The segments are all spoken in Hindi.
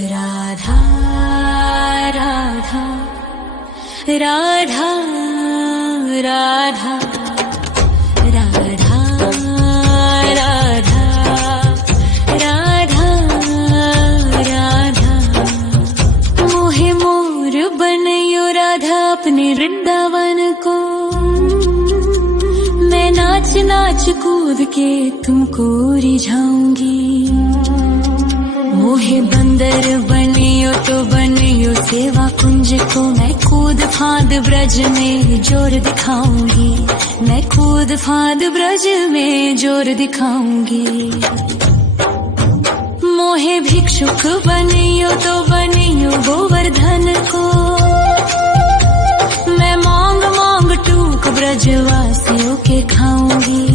राधा राधा राधा राधा राधा राधा राधा राधा मोहे मोर बनयो राधा अपने वृंदावन को। मैं नाच नाच कूद के तुमको रिझाऊंगी। मोहे बंदर बनियो तो बनियो सेवा कुंज को। मैं कूद फांद ब्रज में जोर दिखाऊंगी। मैं कूद फांद ब्रज में जोर दिखाऊंगी। मोहे भिक्षुक बनियो तो बनियो गोवर्धन को। मैं मांग मांग टूक ब्रजवासियों के खाऊंगी।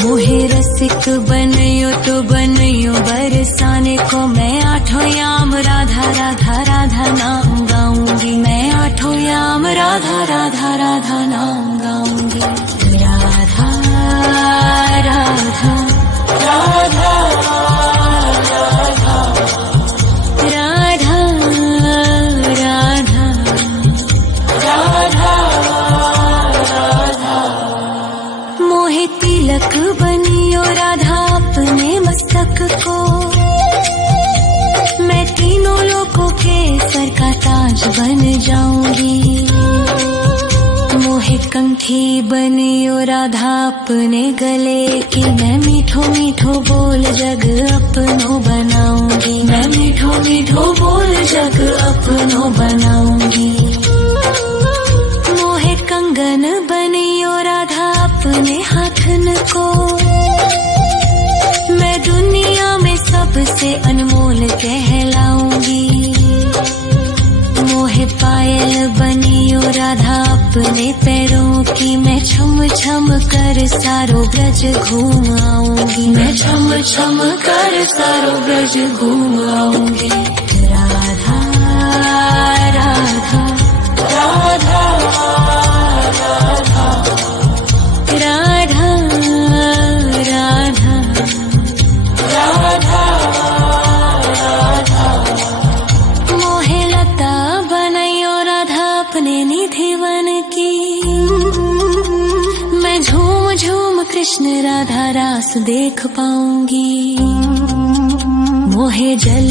मोहे रसिक बनियो तो बनियो बरसाने को। मैं आठों याम राधा राधा राधा नाम गाऊंगी। मैं आठों याम राधा राधा राधा नाम गाऊंगी। राधा राधा राधा राधा राधा राधा राधा। मोहे तिलक बनियो राधा अपने मस्तक को। मैं तीनों लोगों के सर का ताज बन जाऊंगी। मोहे कंठी बनियो राधा अपने गले की। मैं मीठो मीठो बोल जग अपनो बनाऊंगी। मैं मीठो मीठो बोल जग अपनो बनाऊंगी। मोहे कंगन बनियो राधा अपने हाथन को। मैं दुनिया में सबसे अनमोल कहलाऊंगी। मोहे पायल बनियो राधा अपने पैरों की। मैं छम छम कर सारो ब्रज घूम आऊंगी। मैं छम छम कर सारो ब्रज घूम आऊंगी। राधा राधा राधा राधा राधा राधा राधा। मोहे लता बनयो राधा अपने निधि वन की। मैं झूम झूम कृष्ण राधा रास देख पाऊंगी। मोहे जल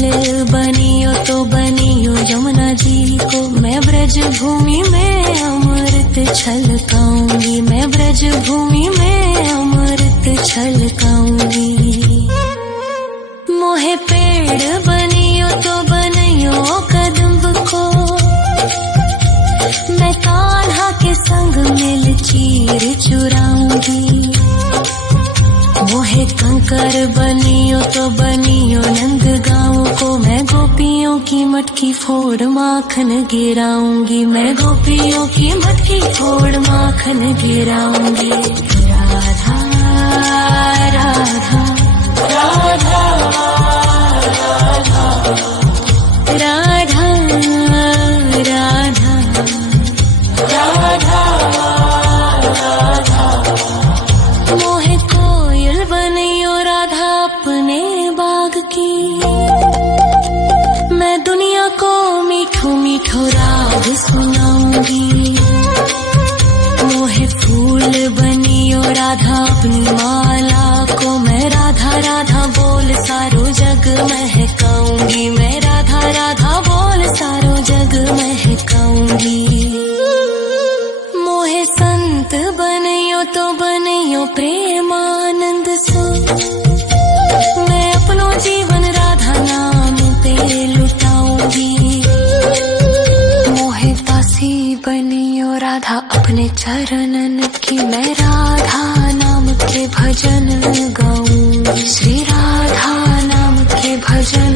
बनियो तो बनियो यमुना जी को। मैं ब्रज भूमि में अमृत छलकाऊंगी। मैं ब्रज भूमि में अमृत छलकाऊंगी। मोहे पेड़ बनियो तो बनियो कदम्ब को। मैं कान्हा के संग मिल चीर चुराऊंगी। मोहे कंकर बनियो तो बनियो नंद गाँव को। मैं गोपियों की मटकी फोड़ माखन गिराऊंगी। मैं गोपियों की मटकी फोड़ माखन गिराऊंगी। राधा राधा राधा राधा राधा राधा राधा। मोहे कोयल बनियो राधा अपने बाग की। मैं दुनिया को मीठो मीठो राग सुनाऊंगी। मोहे फूल बनियो राधा अपनी माला को। मैं राधा राधा बोल सारो जग महकाऊंगी। मैं राधा राधा बोल सारो जग महकाऊंगी। मोहे संत बनियो तो बनियो प्रेमानंद सो। मैं अपनो जीवन राधा नाम पे लुटाऊंगी। मोहे दासी बनियो राधा अपने चरणन की। मैं राधा नाम के भजन गाऊंगी। श्री राधा नाम के भजन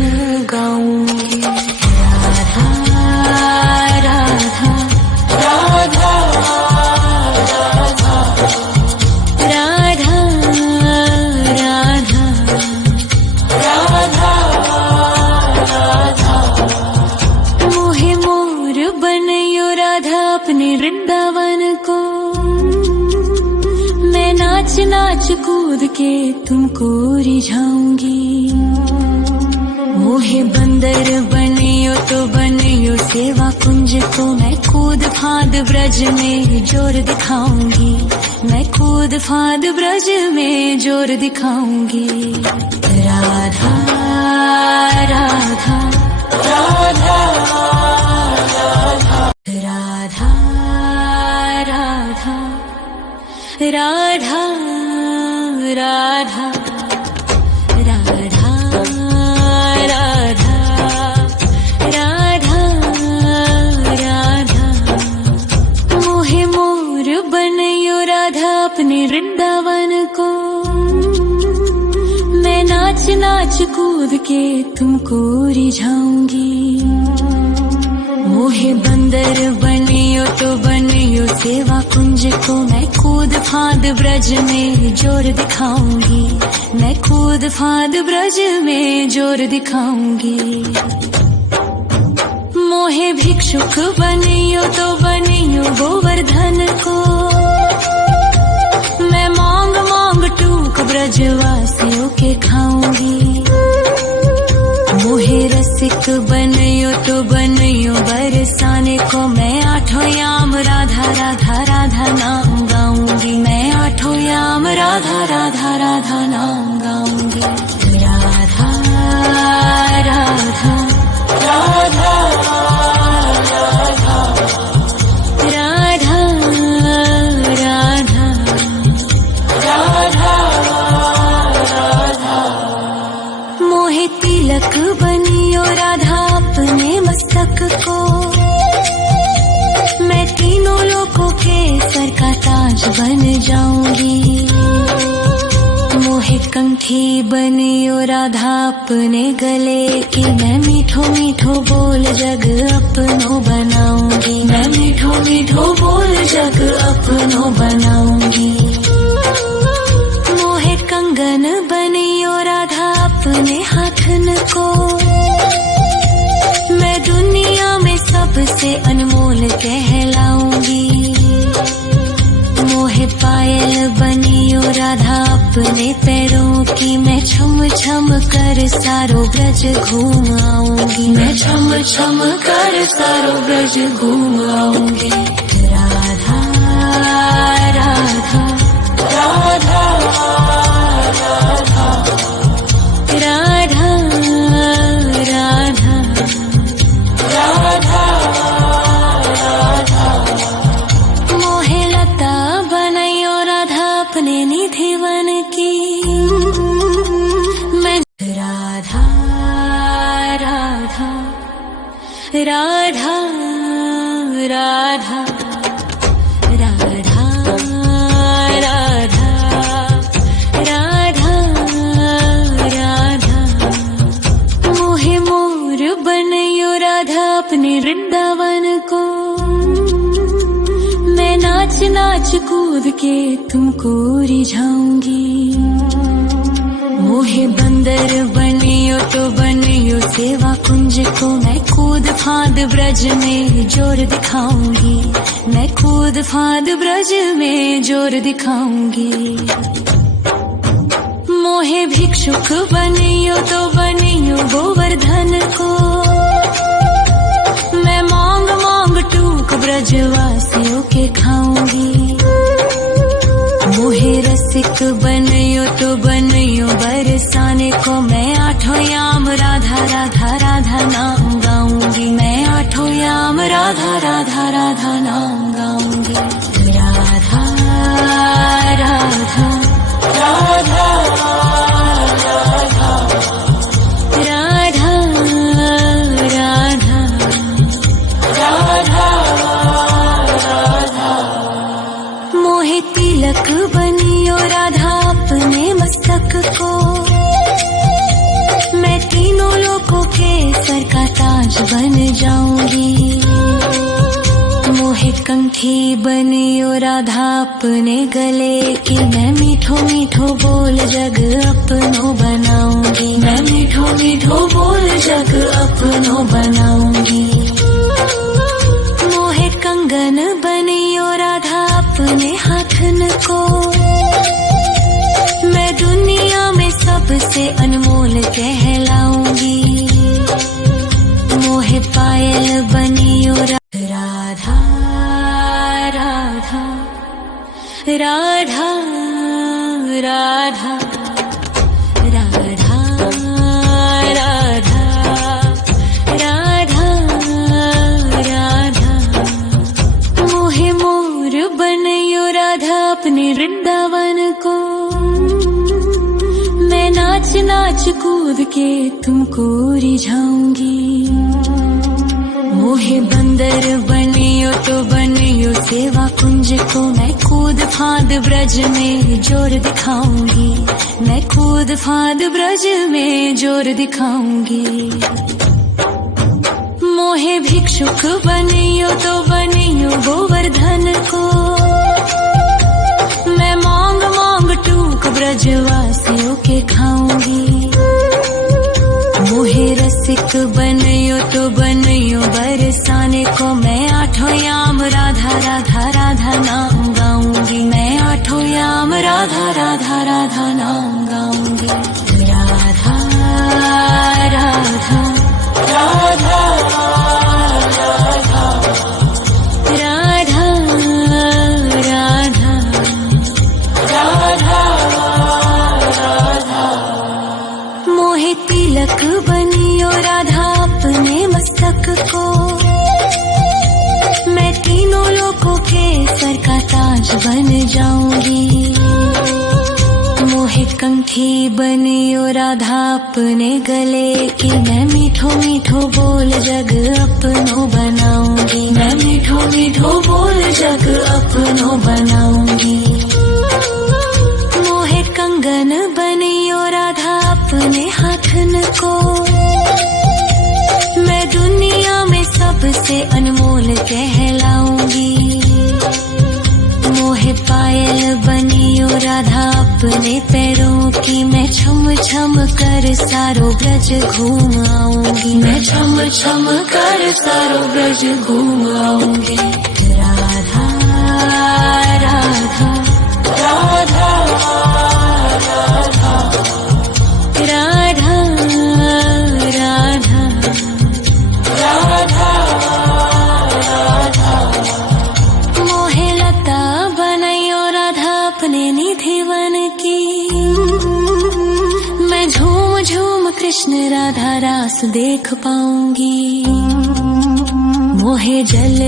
गाऊंगी। राधा राधा राधा राधा राधा राधा राधा। मोहे मोर बनयो राधा अपने वृंदावन को। मैं नाच नाच कूद के तुमको रिझाऊंगी। मोहे बंदर बनियो तो बनियो सेवा कुंज को मैं कूद फाद ब्रज में जोर दिखाऊंगी, मैं कूद फाद ब्रज में जोर दिखाऊंगी। राधा राधा राधा राधा राधा राधा राधा राधा राधा राधा राधा मोहे मोर बनयो राधा अपने वृंदावन को, मैं नाच नाच कूद के तुमको रिझाऊंगी। मोहे बंदर बनियो तो बनियो सेवा कुंज को मैं कूद फाद ब्रज में जोर दिखाऊंगी, मैं कूद फाद ब्रज में जोर दिखाऊंगी। मोहे भिक्षुक बनियो तो बनियो गोवर्धन को, मैं मांग मांग टूक ब्रजवासियों के खाऊंगी। मोहे रसिक बनियो तो बनियो बरसाने को, मैं आठों याम राधा राधा राधा नाम गाऊंगी, मैं आठों याम राधा राधा राधा नाम गाऊंगी। राधा राधा राधा राधा राधा राधा राधा मोहे तिलक बनियो राधा अपने मस्तक को, मैं तीनों लोगों के सर का ताज बन जाऊंगी। मोहे कंठी बनियो राधा अपने गले की, मैं मीठो मीठो बोल जग अपनो बनाऊंगी, मैं मीठो मीठो बोल जग अपनो बनाऊंगी। मोहे कंगन बनियो राधा अपने हाथन को, मैं दुनिया में सबसे अनमोल कहलाऊंगी। मोहे पायल बनियो राधा अपने पैरों की, मैं छम छम कर सारो ब्रज घूम आऊंगी, मैं छम छम कर सारो ब्रज घूम आऊंगी। राधा राधा राधा राधा राधा राधा राधा मोहे लता बनयो राधा अपने निधिवन की, मैं राधा राधा राधा राधा राधा राधा राधा राधा मोहे मोर बनयो राधा अपने वृंदावन को, मैं नाच नाच कूद के तुमको रिझाऊंगी। मोहे बंदर बनियो तो बनियो सेवा कुंज को, मैं कूद फाद ब्रज में जोर दिखाऊंगी, मैं कूद फाद ब्रज में जोर दिखाऊंगी। मोहे भिक्षुक बनियो तो बनियो गोवर्धन को, मैं मांग मांग टूक ब्रजवासियों के खाऊंगी। मोहे रसिक बनियो तो बनियो बरसाने को, मैं आठों याम राधा राधा राधा नाम गाऊंगी, मैं आठों याम राधा राधा राधा नाम गाऊंगी। राधा राधा राधा राधा राधा राधा राधा मोहे तिलक बनियो राधा अपने मस्तक को, मैं तीनों लोगों के सर का ताज बन जाऊंगी। मोहे कंठी बनियो राधा अपने गले की, मैं मीठो मीठो बोल जग अपनो बनाऊंगी, मैं मीठो मीठो बोल जग अपनो बनाऊंगी। मोहे कंगन बनियो राधा अपने हाथन को, मैं दुनिया में सबसे अनमोल कहलाऊंगी। राधा राधा राधा राधा राधा राधा मोहे मोर बनयो राधा अपने वृंदावन को। मैं नाच नाच कूद के तुमको रिझाऊंगी। मोहे बंदर बनियो तो बनियो सेवा कुंज को। मैं कूद फांद ब्रज में जोर दिखाऊंगी। मैं कूद फांद ब्रज में जोर दिखाऊंगी। मोहे भिक्षुक बनियो तो बनियो गोवर्धन को। मैं मांग मांग टूक ब्रजवासियों के खाऊंगी। मोहे रसिक बनियो तो बनियो बरसाने को। मैं आठों याम राधा राधा राधा नाम गाऊंगी। मैं आठों याम राधा राधा राधा नाम गाऊंगी। राधा राधा राधा राधा राधा राधा राधा मोहे तिलक बनियो राधा अपने मस्तक को। मैं तीनों लोगों के सर का ताज बन जाऊंगी। मोहे कंठी बनियो राधा अपने गले की। मैं मीठो मीठो बोल जग अपनो बनाऊंगी। मैं मीठो मीठो बोल जग अपनो बनाऊंगी। मोहे कंगन बनियो राधा अपने हाथन को। मैं दुनिया में सबसे अनमोल कहलाऊंगी। मोहे पायल बनियो राधा अपने पैरों की। मैं छम छम कर सारो ब्रज घूम आऊंगी। मैं छम छम कर सारो ब्रज घूम आऊंगी। राधा राधा राधा राधा राधा राधा राधा राधा मोहे लता बनयो राधा अपने निधि वन की। मैं झूम झूम कृष्ण राधा रास देख पाऊंगी। मोहे जल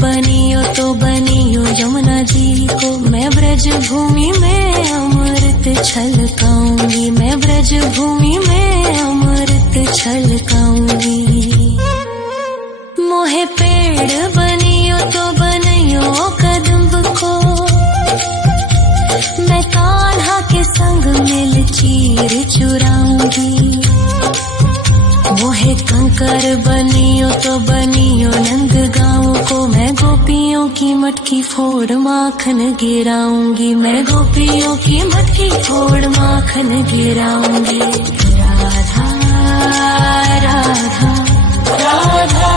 बनियो तो बनियो यमुना जी को। मैं ब्रज भूमि में अमृत छलकाऊंगी। मैं ब्रज भूमि में अमृत छलकाऊंगी। मोहे पेड़ बनियो तो बनियो कदम्ब को। मैं कान्हा के संग मिल चीर चुराऊंगी। मोहे कंकर बनियो तो बनियो नंद गाँव को। मैं गोपियों की मटकी फोड़ माखन गिराऊंगी। मैं गोपियों की मटकी फोड़ माखन गिराऊंगी। राधा राधा राधा राधा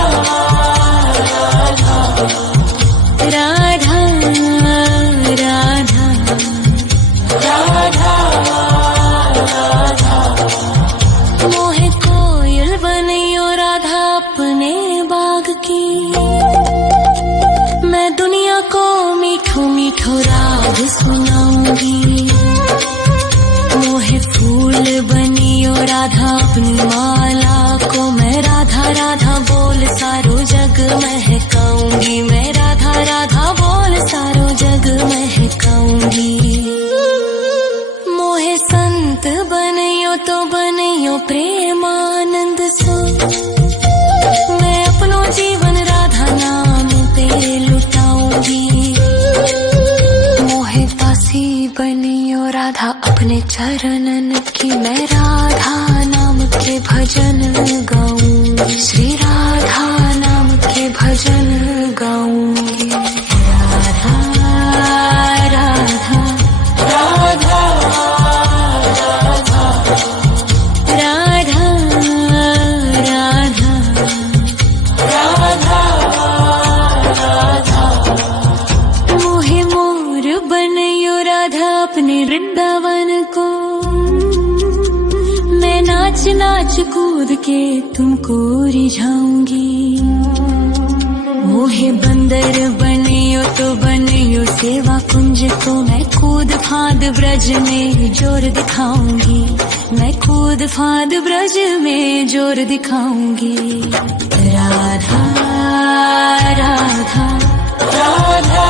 राधा राधा राधा राधा मोहे कोयल बनियो राधा अपने बाग की। मैं दुनिया को मीठो मीठो राग सुनाऊंगी। मोहे फूल बनियो राधा अपनी माला को। मैं राधा राधा बोल सारो जग महकाऊंगी। मैं राधा राधा बोल सारो जग महकाऊंगी। मोहे संत बनियो तो बनियो प्रेमानंद सो। मैं अपनो जीवन राधा नाम पे लुटाऊंगी। मोहे दासी बनियो राधा अपने चरणन की। मैं राधा नाम के भजन गाऊंगी। श्री राधा नाम के भजन गाऊंगी। राधा राधा राधा राधा राधा राधा राधा राधा मोहे मोर बनयो राधा अपने वृंदावन को। मैं नाच नाच कूद के तुमको रिझाऊंगी। मोहे बंदर बनियो तो बनियो सेवा कुंज को मैं कूद फाद ब्रज में जोर दिखाऊंगी, मैं कूद फाद ब्रज में जोर दिखाऊंगी। राधा राधा राधा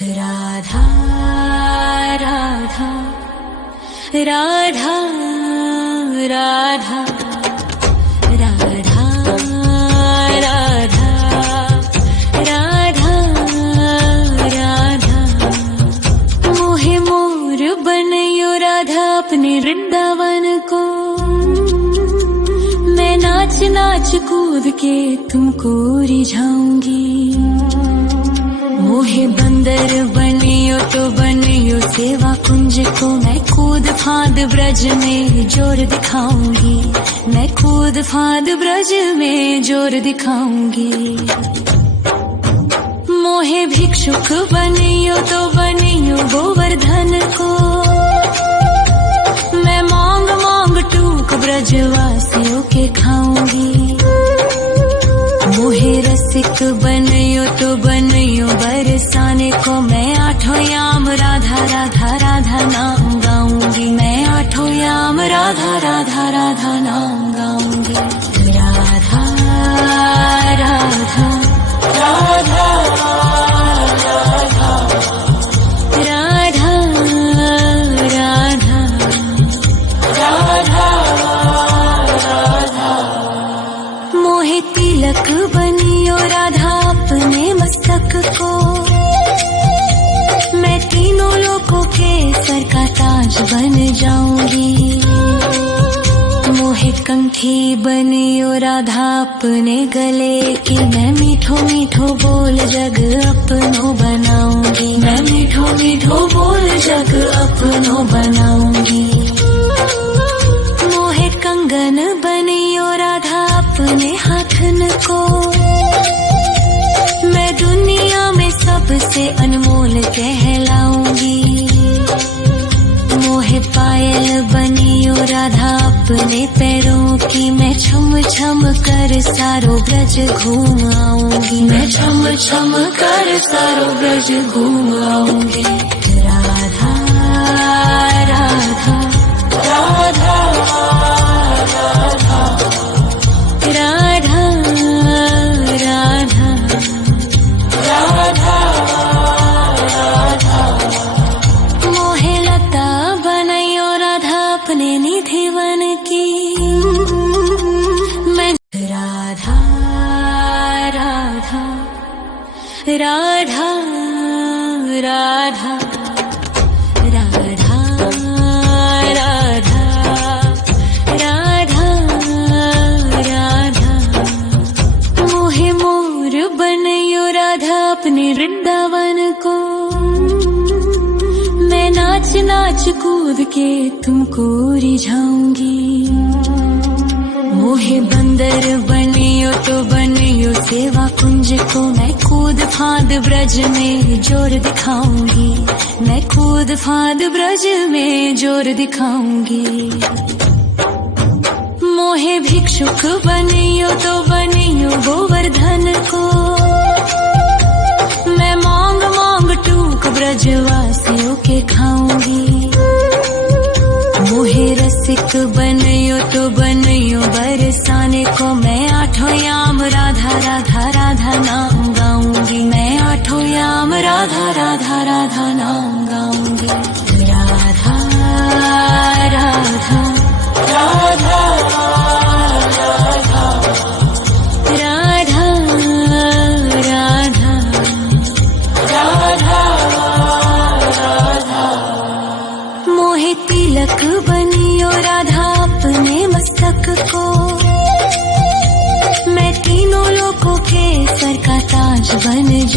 राधा राधा राधा राधा राधा राधा राधा राधा मोहे मोर बनयो राधा अपने वृंदावन को, मैं नाच नाच कूद के तुमको रिझाऊंगी। मोहे बंदर बनियो तो बनियो सेवा कुंज को, मैं कूद फाद ब्रज में जोर दिखाऊंगी, मैं कूद फाद ब्रज में जोर दिखाऊंगी। मोहे भिक्षुक बनियो तो बनियो गोवर्धन को, मैं मांग मांग टूक ब्रजवासियों के खाऊंगी। मोहे रसिक बनियो तो बनियो बरसाने को, मैं आठों याम राधा राधा राधा नाम गाऊंगी, मैं आठों याम राधा राधा राधा नाम गाऊंगी। राधा राधा राधा राधा राधा राधा राधा मोहे तिलक बनियो राधा अपने मस्तक को, मैं तीनों लोगों के सर का ताज बन जाऊंगी। मोहे कंठी बनियो राधा अपने गले की, मैं मीठो मीठो बोल जग अपनो बनाऊंगी, मैं मीठो मीठो बोल जग अपनो बनाऊंगी। मोहे कंगन बनियो राधा अपने हाथन को, मैं दुनिया में सबसे अनमोल कहलाऊंगी। मोहे पायल बनियो राधा अपने पैरों की, मैं छम छम कर सारो ब्रज घूम आऊंगी, मैं छम छम कर सारो ब्रज घूम आऊंगी। राधा राधा राधा राधा राधा राधा राधा मोहे लता बनयो राधा अपने निधिवन की, मैं राधा राधा राधा राधा राधा राधा राधा मोहे मोर बनयो राधा अपने वृंदावन को, मैं नाच नाच कूद के तुमको रिझाऊंगी। मोहे बंदर बनियो तो बनियो सेवा कुंज को, मैं कूद फाद ब्रज में जोर दिखाऊंगी, मैं कूद फाद ब्रज में जोर दिखाऊंगी। मोहे भिक्षुक बनियो तो बनियो गोवर्धन को, मैं मांग मांग टूक ब्रजवासियों के खाऊंगी। मोहे रसिक बनियो तो बनियो बरसाने को, मैं आठों याम राधा राधा राधा नाम गाऊंगी, मैं आठों याम राधा राधा राधा नाम गाऊंगी। राधा राधा राधा राधा राधा राधा राधा मोहे तिलक बनियो राधा अपने मस्तक को, मैं तीनों लोगों के सर का ताज बन